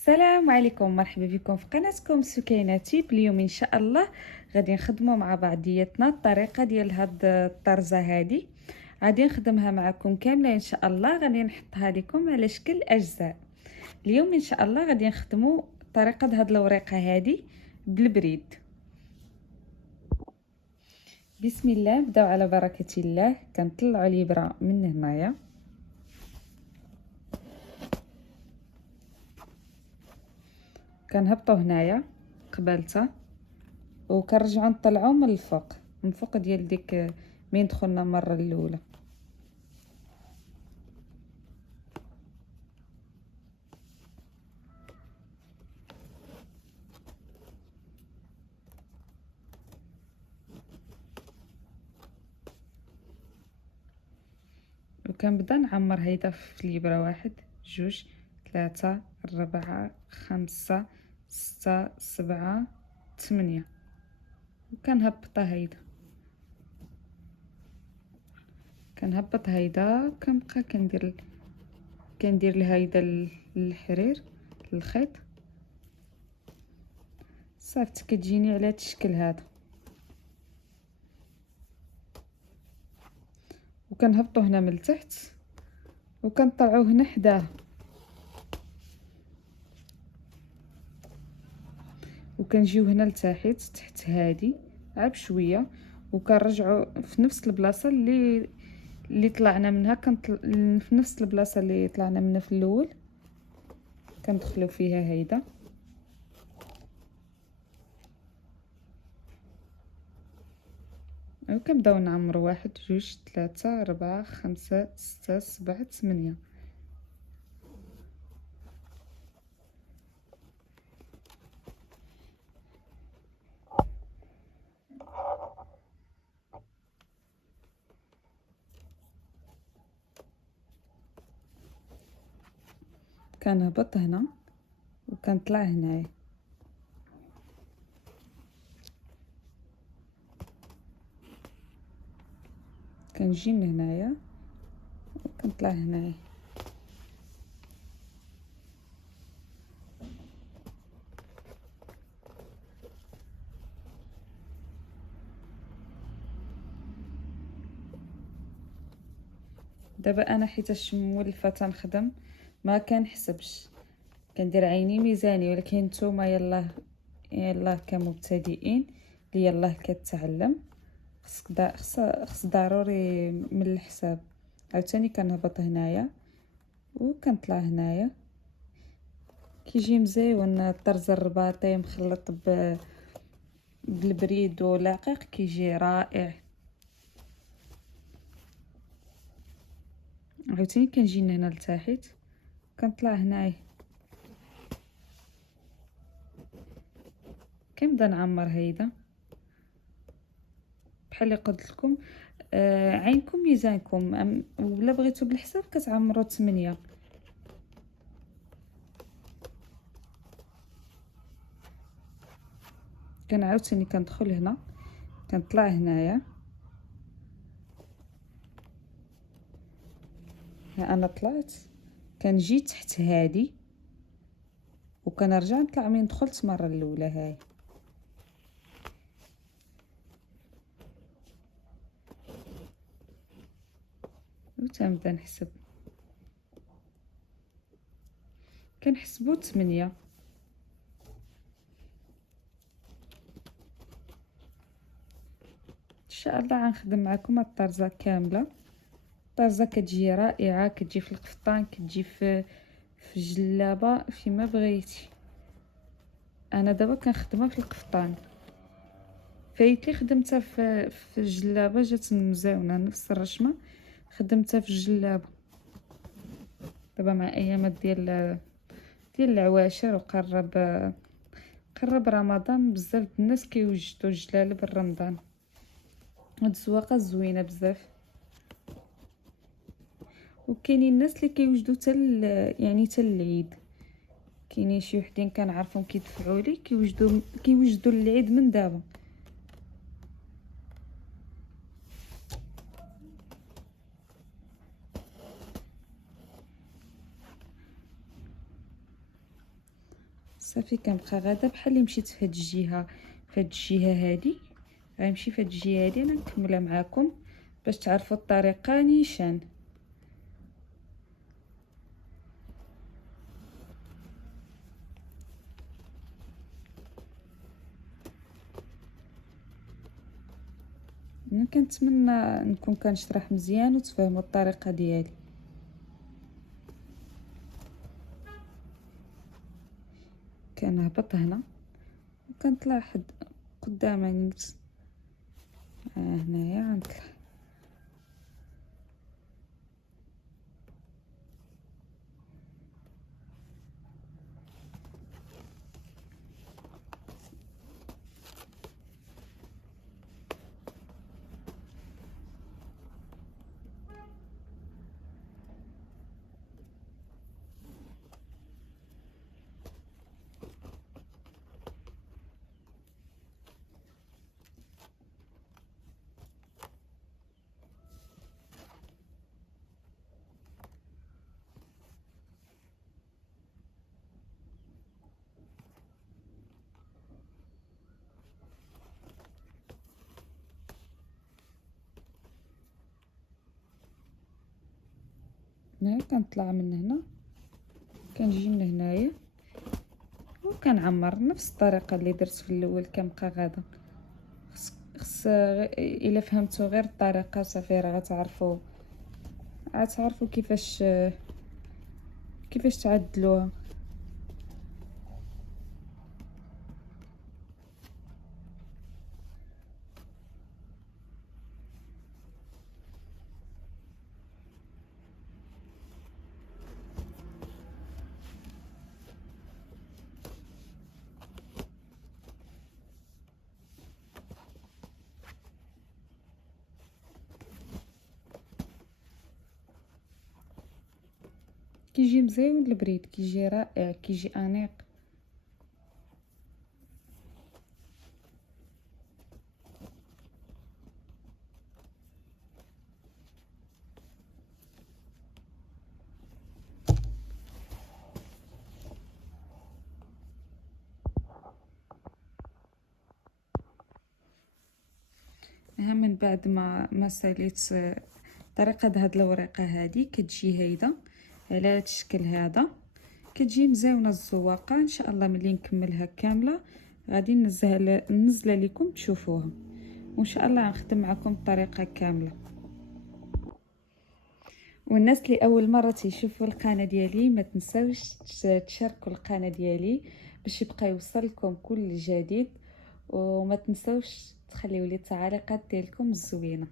السلام عليكم، مرحبا بكم في قناتكم سكينة تيب. اليوم ان شاء الله غادي نخدموا مع بعضياتنا الطريقه ديال هاد الطرزه هادي. غادي نخدمها معكم كامله ان شاء الله، غادي نحطها لكم على شكل اجزاء. اليوم ان شاء الله غادي نخدموا طريقه هاد الوريقه هادي بالبريد. بسم الله، نبداو على بركه الله. كنطلعوا الابره من هنايا، كنهبطوا هنايا قبالتها، وكنرجعوا نطلعوا من الفوق، من فوق ديال ديك من دخلنا المره الاولى. وكنبدا نعمر هيدا في الابره، 1 2 3 4 5 6 7 8، وكنهبطها هيدا، كنهبط هيدا، كنبقى كندير لهيدا الحرير الخيط صافي. كتجيني على هاد الشكل هذا، وكنهبطو هنا من التحت وكنطلعو هنا حداه، وكنجيو هنا لتحت تحت هادي عا بشويه، وكنرجعوا في نفس البلاصه اللي طلعنا منها. في نفس البلاصه اللي طلعنا منها في الاول كندخلوا فيها هيدا، وكنبداو نعمروا 1 2 3 4 5 6 7 8. كنهبط هنا وكنطلع هنايا، كنجي لهنايا وكنطلع هنايا. دابا انا حيتاش مولفه تنخدم ما كنحسبش، كندير عيني ميزاني، ولكن نتوما يلا كمبتدئين اللي يلاه كتعلم خص ضروري من الحساب. عاوتاني كنهبط هنايا وكنطلع هنايا، كيجي مزيون الطرز الرباطي مخلط بالبريد والعقيق، كيجي رائع. عاوتاني كنجي هنا لتحت كنطلع هنايا، كنبدا نعمر هيدا بحال اللي قلت لكم. عينكم ميزانكم، ولا بغيتو بالحساب كتعمروا 8. عاوتاني كندخل هنا كنطلع هنايا، ها انا طلعت، كنجي تحت هادي وكنرجع نطلع من دخلت المره الاولى. هاي وتنبدا نحسب، كنحسبو 8. ان شاء الله غنخدم معكم الطرزه كامله. الطرزه كتجي رائعه، كتجي في القفطان، كتجي في الجلابه، فيما بغيتي. انا دابا كنخدمها في القفطان، فايتلي خدمتها في الجلابه، جات مزيونه نفس الرشمه، خدمتها في الجلابه. دابا مع ايامات ديال العواشر قرب رمضان، بزاف الناس كيوجدوا الجلالب رمضان. هاد الزواقه زوينه بزاف، وكاينين الناس اللي كيوجدوا يعني حتى العيد. كاينين شي وحدين كنعرفهم كيدفعوا لي كيوجدوا العيد من دابا. صافي كنبقى غادا بحال اللي مشيت في هاد الجهه، في هاد الجهه هادي غنمشي في هاد الجهه هادي. انا نكملها معاكم باش تعرفوا الطريقه نيشان. انا كنتمنى نكون كنشرح مزيان وتفهموا الطريقه ديالي. كنهبط هنا وكنطلع حد قدام يعني هنايا غنطلع. كنطلع من هنا كنجي من هنايا وكنعمر نفس الطريقه اللي درت في الاول. كنبقى غادا خص الا فهمتوا غير الطريقه صافي راه غتعرفوا كيفاش تعدلوها. كيجي مزيون البريد، كيجي رائع، كيجي انيق. ها من بعد ما ساليت طريقه هاد الورقه هادي كتجي هيدا على هاد الشكل هذا. كتجي مزيونه الزواقه. ان شاء الله ملي نكملها كامله غادي ننزلها لكم تشوفوها، وان شاء الله غنخدم معكم الطريقه كامله. والناس اللي اول مره تيشوفوا القناه ديالي ما تنساوش تشاركوا القناه ديالي باش يبقى يوصل لكم كل جديد، وما تنساوش تخليوا لي التعليقات ديالكم الزوينه.